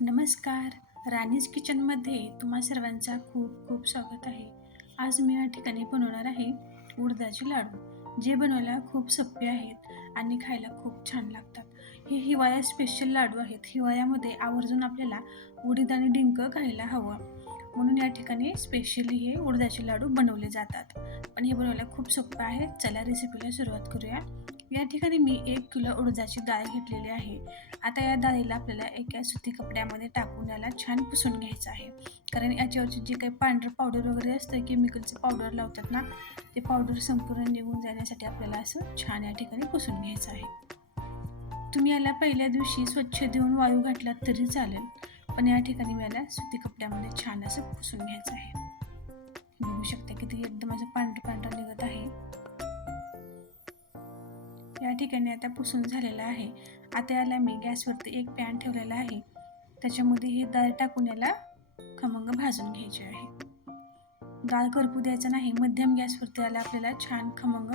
नमस्कार. राणीज किचनमध्ये तुम्हा सर्वांचा खूप खूप स्वागत आहे. आज मी या ठिकाणी बनवणार आहे उडदाचे लाडू, जे बनवायला खूप सोपे आहेत आणि खायला खूप छान लागतात. हे हिवाळ्यात स्पेशल लाडू आहेत. हिवाळ्यामध्ये आवर्जून आपल्याला उडीद आणि डिंक खायला हवं, म्हणून या ठिकाणी स्पेशली हे उडदाचे लाडू बनवले जातात. पण हे बनवायला खूप सोपं आहे. चला रेसिपीला सुरुवात करूया. या ठिकाणी मी 1 किलो उडदाची डाळ घेतलेली आहे. आता या डाळीला आपल्याला एका सुती कपड्यामध्ये टाकून याला छान पुसून घ्यायचं आहे. कारण याच्यावरची जी काही पांढरं पावडर वगैरे असतं, केमिकलचं पावडर लावतात ना, ते पावडर संपूर्ण निघून जाण्यासाठी आपल्याला असं छान या ठिकाणी पुसून घ्यायचं आहे. तुम्ही याला पहिल्या दिवशी स्वच्छ धुवून वाळू घातलात तरी चालेल, पण या ठिकाणी मी याला सुती कपड्यामध्ये छान असं पुसून घ्यायचं आहे. बघू शकता किती एकदम असं पांढरं पांढरं निघत आहे. या ठिकाणी आता पुसून झालेला आहे. आता याला मी गॅसवरती एक पॅन ठेवलेला आहे. त्याच्यामध्ये ही डाळ टाकून याला खमंग भाजून घ्यायची आहे. डाळ करपू द्यायचा नाही, मध्यम गॅसवरती याला आपल्याला छान खमंग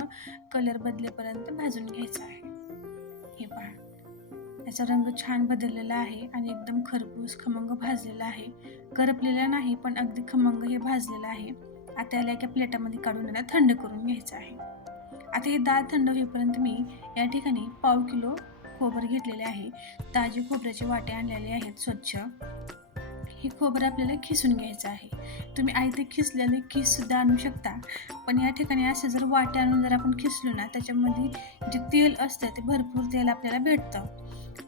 कलर बदलेपर्यंत भाजून घ्यायचा आहे. हे पहा, याचा रंग छान बदललेला आहे आणि एकदम खरपूस खमंग भाजलेला आहे. करपलेला नाही, पण अगदी खमंग हे भाजलेलं आहे. आता याला एका प्लेटामध्ये काढून याला थंड करून घ्यायचं आहे. आता हे डाळ थंड होईपर्यंत मी या ठिकाणी 1/2 किलो खोबरं घेतलेले आहे. ताजे खोबऱ्याचे वाटे आणलेले आहेत स्वच्छ. हे खोबरं आपल्याला खिसून घ्यायचं आहे. तुम्ही आयते खिसलेले किससुद्धा आणू शकता, पण या ठिकाणी असं जर वाटे आणून जर आपण खिसलो ना, त्याच्यामध्ये जे तेल असतं ते भरपूर तेल आपल्याला भेटतं.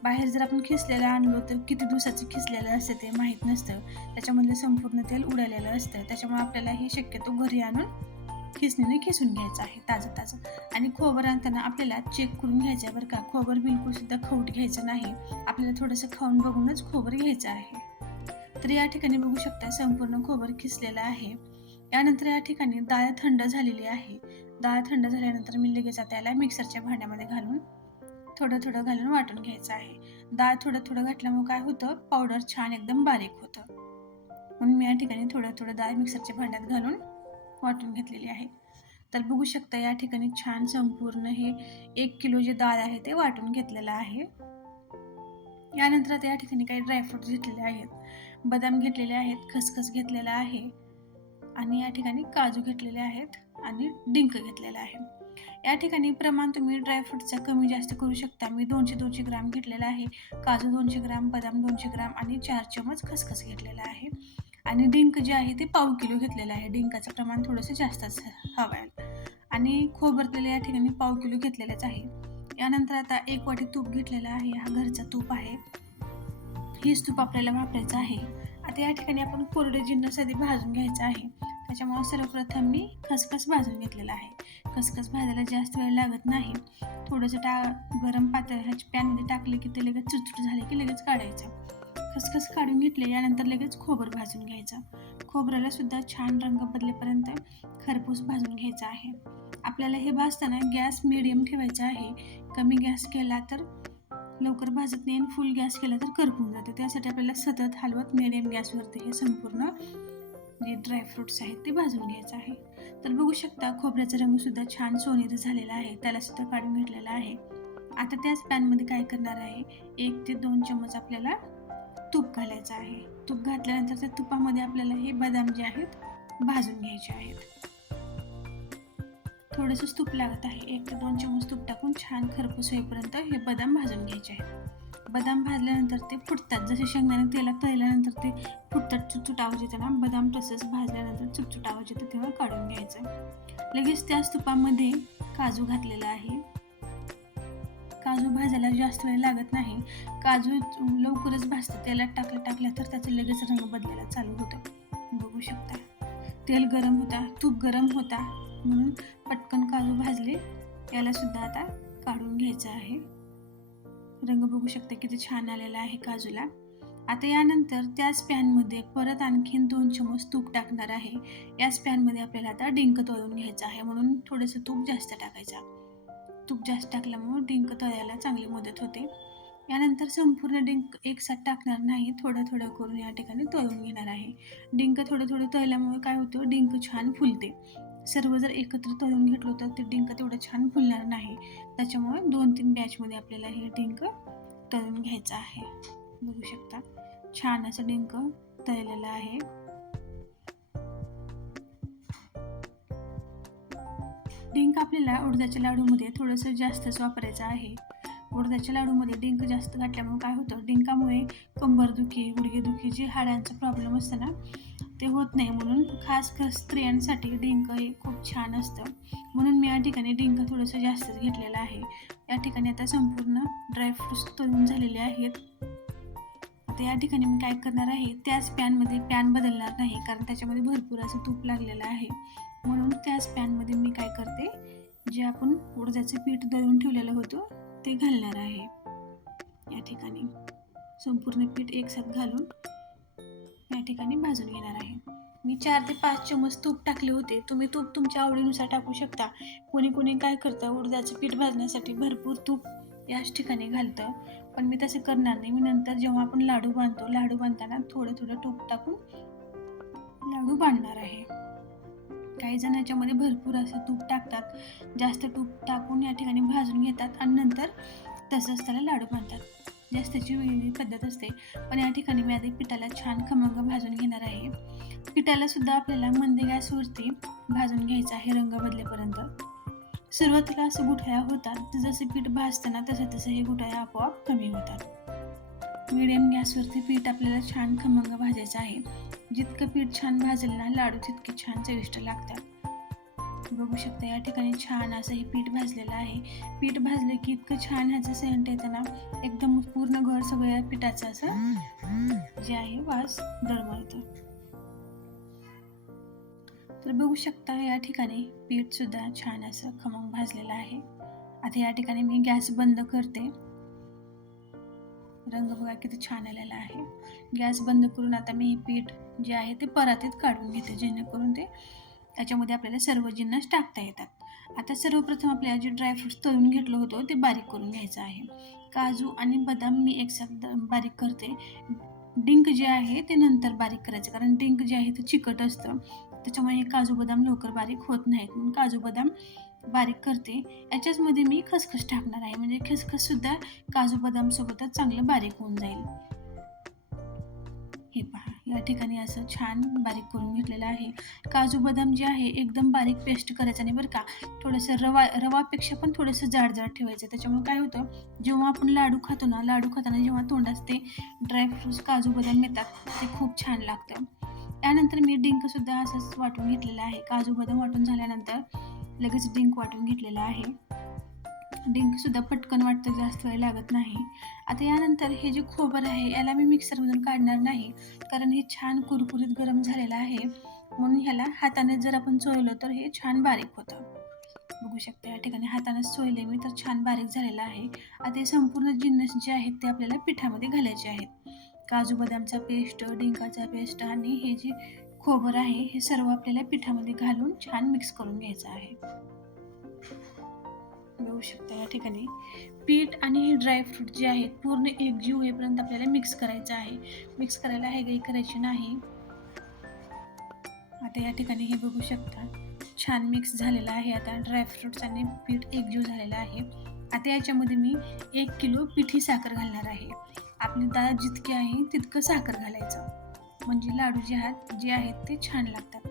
बाहेर जर आपण खिसलेलं आणलो तर किती दिवसाचं खिसलेलं असतं ते माहीत नसतं. त्याच्यामधलं संपूर्ण तेल उडालेलं असतं. त्याच्यामुळे आपल्याला हे शक्यतो घरी आणून खिसणीने खिसून घ्यायचं आहे ताजं ताजं. आणि खोबरं आणताना आपल्याला चेक करून घ्यायचं आहे बरं का. खोबरं बिलकुलसुद्धा खवट घ्यायचं नाही. आपल्याला थोडंसं खाऊन बघूनच खोबरं घ्यायचं आहे. तर या ठिकाणी बघू शकता संपूर्ण खोबरं खिसलेलं आहे. यानंतर या ठिकाणी डाळ थंड झालेली आहे. डाळ थंड झाल्यानंतर मी लगेच आता याला मिक्सरच्या भांड्यामध्ये घालून थोडं थोडं घालून वाटून घ्यायचं आहे. डाळ थोडं थोडं घातल्यामुळे काय होतं, पावडर छान एकदम बारीक होतं. म्हणून मी या ठिकाणी थोडं थोडं डाळ मिक्सरच्या भांड्यात घालून वाटून घेतलेली आहे. तर बघू शकता या ठिकाणी छान संपूर्ण हे 1 किलो जे डाळ आहे ते वाटून घेतलेलं आहे. यानंतर आता या ठिकाणी काही ड्रायफ्रूट्स घेतलेले आहेत. बदाम घेतलेले आहेत, खसखस घेतलेला आहे आणि या ठिकाणी काजू घेतलेले आहेत आणि डिंक घेतलेला आहे. या ठिकाणी प्रमाण तुम्ही ड्रायफ्रूटचा कमी जास्त करू शकता. मी 200 ग्राम घेतलेला आहे. काजू 200 ग्राम, बदाम 200 ग्राम आणि 4 चमच खसखस घेतलेला आहे. आणि डिंक जे आहे ते 1/2 किलो घेतलेलं आहे. डिंकाचं प्रमाण थोडंसं जास्तच हवं आहे. आणि खोबरं या ठिकाणी 1/2 किलो घेतलेलंच आहे. यानंतर आता 1 वाटी तूप घेतलेलं आहे. हा घरचा तूप आहे. हेच तूप आपल्याला वापरायचं आहे. आता या ठिकाणी आपण कोरडे जिन्नस आधी भाजून घ्यायचं आहे. त्याच्यामुळे सर्वप्रथम मी खसखस भाजून घेतलेला आहे. खसखस भाजायला जास्त वेळ लागत नाही. थोडंसं गरम पातेलं ह्याच्या पॅनमध्ये टाकले की ते लगेच चुटचुट झाले की लगेच काढायचं. खसखस काढून घेतले यानंतर लगेच खोबरं भाजून घ्यायचं. खोबऱ्याला सुद्धा छान रंग बदलेपर्यंत खरपूस भाजून घ्यायचं आहे. आपल्याला हे भाजताना गॅस मिडियम ठेवायचा आहे. कमी गॅस केला तर लवकर भाजत नाही आणि फुल गॅस केला तर करपून जाते. त्यासाठी आपल्याला सतत हलवत मिडियम गॅसवरती हे संपूर्ण जे ड्रायफ्रुट्स आहेत ते भाजून घ्यायचं आहे. तर बघू शकता खोबऱ्याचा रंग सुद्धा छान सोनेरी झालेला आहे. त्याला सुद्धा काढून घेतलेला आहे. आता त्याच पॅनमध्ये काय करणार आहे, 1 ते 2 चमच आपल्याला तूप घालायचं आहे. तूप घातल्यानंतर त्या तुपामध्ये आपल्याला हे बदाम जे आहेत भाजून घ्यायचे आहेत. थोडंसंच तूप लागत आहे. 1 ते 2 चमच तूप टाकून छान खरपूस होईपर्यंत हे बदाम भाजून घ्यायचे आहेत. बदाम भाजल्यानंतर ते फुटतात. जसे शेंगदाणे तेलात तळल्यानंतर ते फुटतात, चुटचुट आवाज येतो ना, बदाम तसंच भाजल्यानंतर चुटचुट आवाज येतो तेव्हा काढून घ्यायचं. लगेच त्याच तुपामध्ये काजू घातलेला आहे. काजू भाजायला जास्त वेळ लागत नाही. काजू लवकरच भाजतं. तेलात टाकल्या तर त्याचं लगेच रंग बदलायला चालू होतं. बघू शकता तेल गरम होता, तूप गरम होता, म्हणून पटकन काजू भाजले. याला सुद्धा आता काढून घ्यायचं आहे. रंग बघू शकता किती छान आलेला आहे काजूला. आता यानंतर त्याच पॅनमध्ये परत आणखीन 2 चमच तूप टाकणार आहे. याच पॅनमध्ये आपल्याला आता डिंक तळून घ्यायचं आहे, म्हणून थोडंसं तूप जास्त टाकायचं. तूप जास्त टाकल्यामुळे डिंक तळायला चांगली मदत होते. यानंतर संपूर्ण डिंक एकसाथ टाकणार नाही, थोडं थोडं करून या ठिकाणी तळून घेणार आहे. डिंक थोडं थोडं तळल्यामुळे काय होतं, डिंक छान फुलते. सर्व जर एकत्र तळून घेतलं तर ते डिंक तेवढं छान फुलणार नाही. त्याच्यामुळे 2-3 बॅचमध्ये आपल्याला हे डिंक तळून घ्यायचं आहे. बघू शकता छान असं डिंक तळलेलं आहे. डिंक आपल्याला उडदाच्या लाडूमध्ये थोडंसं जास्तच वापरायचं आहे. उडदाच्या लाडूमध्ये डिंक जास्त घातल्यामुळे काय होतं, डिंकामुळे कंबरदुखी, गुडघेदुखी जे हाडांचा प्रॉब्लेम असतं ना, ते होत नाही. म्हणून खास स्त्रियांसाठी डिंक हे खूप छान असतं. म्हणून मी या ठिकाणी डिंक थोडंसं जास्तच घेतलेलं आहे. या ठिकाणी आता संपूर्ण ड्रायफ्रूट्स तळून झालेले आहेत. आता या ठिकाणी मी काय करणार आहे, त्याच पॅनमध्ये पॅन बदलणार नाही, कारण त्याच्यामध्ये भरपूर असं तूप लागलेलं आहे. म्हणून त्याच पॅनमध्ये मी काय करते, जे आपण उडदाचं पीठ दळून ठेवलेलं होतं ते घालणार आहे. या ठिकाणी संपूर्ण पीठ एकसाथ घालून या ठिकाणी भाजून घेणार आहे. मी 4 ते 5 चमच तूप टाकले होते. तुम्ही तूप तुमच्या आवडीनुसार टाकू शकता. कोणी कोणी काय करतं, उडदाचं पीठ भाजण्यासाठी भरपूर तूप याच ठिकाणी घालतं, पण मी तसं करणार नाही. मी नंतर जेव्हा आपण लाडू बांधतो, लाडू बांधताना थोडं थोडं तूप टाकून लाडू बांधणार आहे. काही जण याच्यामध्ये भरपूर असं तूप टाकतात, जास्त तूप टाकून या ठिकाणी भाजून घेतात आणि नंतर तसंच त्याला लाडू बांधतात. जास्तची वेगळी पद्धत असते. पण या ठिकाणी मी आधी पिठाला छान खमंग भाजून घेणार आहे. पिठाला सुद्धा आपल्याला मंद गॅसवरती भाजून घ्यायचं आहे रंग बदलेपर्यंत. सुरुवातीला असं गुठळ्या होतात, जसं पीठ भाजताना तसं तसं हे गुठळ्या आपोआप कमी होतात. मिडियम गॅसवरती पीठ आपल्याला छान खमंग भाजायचं आहे. जितकं पीठ छान भाजलं ना, लाडू तितके छान चविष्ट लागतात. बघू शकता या ठिकाणी छान असं हे पीठ भाजलेलं आहे. पीठ भाजलं की इतकं छान ह्याचं सेंट येतं ना, एकदम पूर्ण घर सगळ्या पिठाचं असं जे आहे वास दरवळतं. तर बघू शकता या ठिकाणी पीठ सुद्धा छान असं खमंग भाजलेलं आहे. आता या ठिकाणी मी गॅस बंद करते. रंग बघा किती छान आलेला आहे. गॅस बंद करून आता मी हे पीठ जे आहे ते परातीत काढून घेते, जेणेकरून ते त्याच्यामध्ये आपल्याला सर्व जिन्नस टाकता येतात. आता सर्वप्रथम आपल्याला जे ड्रायफ्रूट्स तळून घेतलं होतं ते बारीक करून घ्यायचं आहे. काजू आणि बदाम मी एकसाथ बारीक करते. डिंक जे आहे ते नंतर बारीक करायचं, कारण डिंक जे आहे ते चिकट असतं, त्याच्यामुळे काजू बदाम लवकर बारीक होत नाहीत. म्हणून काजू बदाम बारीक करते. याच्याचमध्ये मी खसखस टाकणार आहे, म्हणजे खसखससुद्धा काजू बदामसोबतच चांगलं बारीक होऊन जाईल. हे पहा या ठिकाणी असं छान बारीक करून घेतलेलं आहे. काजू बदाम जे आहे एकदम बारीक पेस्ट करायचं नाही बरं का. थोडंसं रवापेक्षा पण थोडंसं जाड ठेवायचं. त्याच्यामुळे काय होतं, जेव्हा आपण लाडू खाताना जेव्हा तोंडात ते ड्रायफ्रूट्स काजू बदाम येतात ते खूप छान लागतं. त्यानंतर मी डिंकसुद्धा असंच वाटून घेतलेलं आहे. काजू बदाम वाटून झाल्यानंतर लगेच डिंक वाटून घेतलेलं आहे. डिंकसुद्धा पटकन वाटतं, जास्त वेळ लागत नाही. आता यानंतर हे जे खोबरं आहे याला मी मिक्सरमधून काढणार नाही, कारण हे छान कुरकुरीत गरम झालेलं आहे. म्हणून ह्याला हाताने जर आपण चोळलं तर हे छान बारीक होतं. बघू शकता या ठिकाणी हातानेच चोळले मी, तर छान बारीक झालेलं आहे. आता हे संपूर्ण जिन्नस जे आहेत ते आपल्याला पिठामध्ये घालायचे आहेत. काजू बदामचा पेस्ट, डिंकाचा पेस्ट आणि हे जे खोबरं आहे हे सर्व आपल्याला पिठामध्ये घालून छान मिक्स करून घ्यायचं आहे. बघू शकता या ठिकाणी पीठ आणि ड्रायफ्रूट जे आहेत पूर्ण एकजीव होईपर्यंत आपल्याला मिक्स करायचं आहे. मिक्स करायला काही करायची नाही. आता या ठिकाणी हे बघू शकता छान मिक्स झालेलं आहे. आता ड्रायफ्रूट्स आणि पीठ एकजीव झालेलं आहे. आता याच्यामध्ये मी 1 किलो पिठी साखर घालणार आहे. आपली डाळ जितकी आहे तितकं साखर घालायचं, म्हणजे लाडू जे आहेत ते छान लागतात.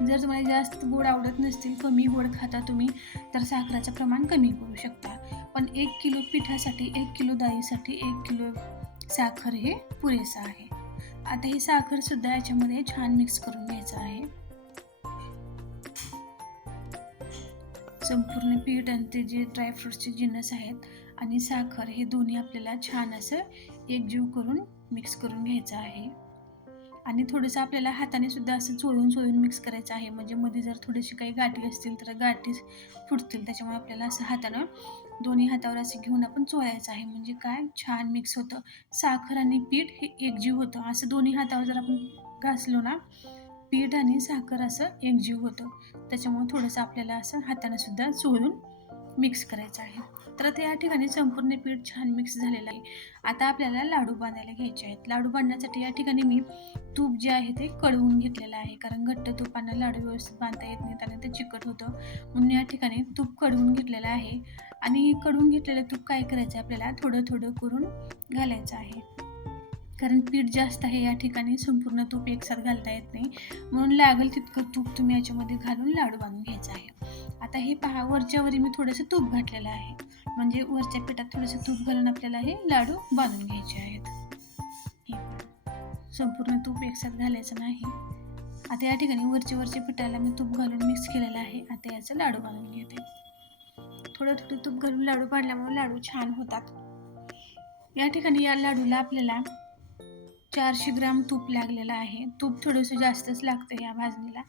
जर तुम्हाला जास्त गोड आवडत नसतील, कमी गोड खाता तुम्ही, तर साखरेचं प्रमाण कमी करू शकता. पण 1 किलो पिठासाठी, 1 किलो डाळीसाठी 1 किलो साखर हे पुरेसं आहे. आता ही साखरसुद्धा याच्यामध्ये छान मिक्स करून घ्यायचं आहे. संपूर्ण पीठ आणि ते जे ड्रायफ्रूट्सचे जिन्नस आहेत आणि साखर हे दोन्ही आपल्याला छान असं एकजीव करून मिक्स करून घ्यायचं आहे. आणि थोडंसं आपल्याला हाताने सुद्धा असं चोळून मिक्स करायचं आहे, म्हणजे मध्ये जर थोडीशी काही गाठी असतील तर गाठी फुटतील. त्याच्यामुळे आपल्याला असं हातानं दोन्ही हातावर असं घेऊन आपण चोळायचं आहे, म्हणजे काय छान मिक्स होतं. साखर आणि पीठ हे एकजीव होतं. असं दोन्ही हातावर जर आपण घासलो ना, पीठ आणि साखर असं एकजीव होतं. त्याच्यामुळे थोडंसं आपल्याला असं हाताने सुद्धा चोळून मिक्स करायचं आहे. तर आता या ठिकाणी संपूर्ण पीठ छान मिक्स झालेलं आहे. आता आपल्याला लाडू बांधायला घ्यायचे आहेत. लाडू बांधण्यासाठी या ठिकाणी मी तूप जे आहे ते कढवून घेतलेलं आहे, कारण घट्ट तुपानं लाडू व्यवस्थित बांधता येत नाहीत आणि ते चिकट होतं. म्हणून या ठिकाणी तूप कढवून घेतलेलं आहे. आणि कढवून घेतलेलं तूप काय करायचं आहे, आपल्याला थोडं थोडं करून घालायचं आहे. कारण पीठ जास्त आहे या ठिकाणी, संपूर्ण तूप एकसाथ घालता येत नाही, म्हणून लागेल तितकं तूप तुम्ही याच्यामध्ये घालून लाडू बांधून घ्यायचा आहे. आता हे पहा, वरच्यावरी मी थोडंसं तूप घातलेलं आहे, म्हणजे वरच्या पिठात थोडंसं तूप घालून आपल्याला हे लाडू बांधून घ्यायचे आहेत. संपूर्ण तूप एकसाथ घालायचं नाही. आता या ठिकाणी वरच्या पिठाला मी तूप घालून मिक्स केलेलं आहे. आता याचा लाडू बांधून घेते. थोडं तूप घालून लाडू पाडल्यामुळे लाडू छान होतात. या ठिकाणी या लाडूला आपल्याला 400 ग्राम तूप लागलेलं आहे. तूप थोडंसं जास्तच लागतं या भाजणीला.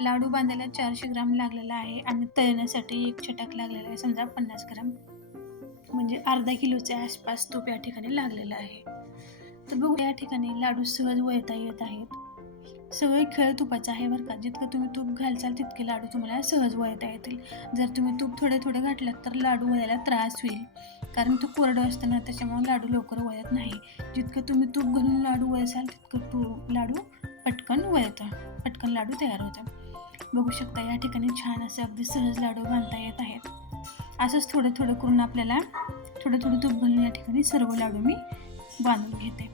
लाडू बांधायला 400 ग्राम लागलेला आहे आणि तळण्यासाठी 1 छटाक लागलेला आहे, समजा 50 ग्राम, म्हणजे अर्धा किलोच्या आसपास तूप या ठिकाणी लागलेलं आहे. तर बघू, या ठिकाणी लाडू सहज वळता येत आहेत. सगळे खेळ तुपाचा आहे बरं का. जितकं तुम्ही तूप घालचाल तितके लाडू तुम्हाला सहज वळता येतील. जर तुम्ही तूप थोडे घातलात तर लाडू वळायला त्रास होईल, कारण तो कोरडं असतं ना, त्याच्यामुळे लाडू लवकर वळत नाही. जितकं तुम्ही तूप घालून लाडू वळसाल तितकं लाडू पटकन वळतं, पटकन लाडू तयार होतात. बघू शकता, या ठिकाणी छान असे अगदी सहज लाडू बांधता येत आहेत. असंच थोडं करून आपल्याला थोडं तूप घालून या ठिकाणी सर्व लाडू मी बांधून घेते.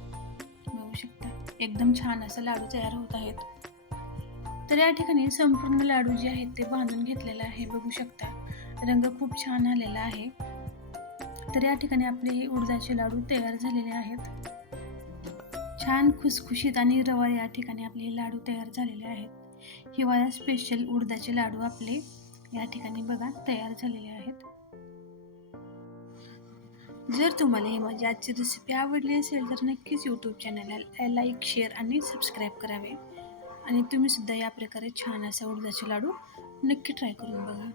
बघू शकता, एकदम छान असं लाडू तयार होत आहेत. तर या ठिकाणी संपूर्ण लाडू जे आहेत ते बांधून घेतलेलं आहे. बघू शकता, रंग खूप छान आलेला आहे. तर या ठिकाणी आपले हे उडदाचे लाडू तयार झालेले आहेत. छान खुसखुशीत आणि रवा या ठिकाणी आपले हे लाडू तयार झालेले आहेत. हिवाळा स्पेशल उडदाचे लाडू आपले या ठिकाणी बघा तयार झालेले आहेत. जर तुम्हाला ही माझी आजची रेसिपी आवडली असेल तर नक्कीच यूट्यूब चॅनलला लाईक, शेअर आणि सबस्क्राईब करावे. आणि तुम्ही सुद्धा या प्रकारे छान असा उडदाचे लाडू नक्की ट्राय करून बघा.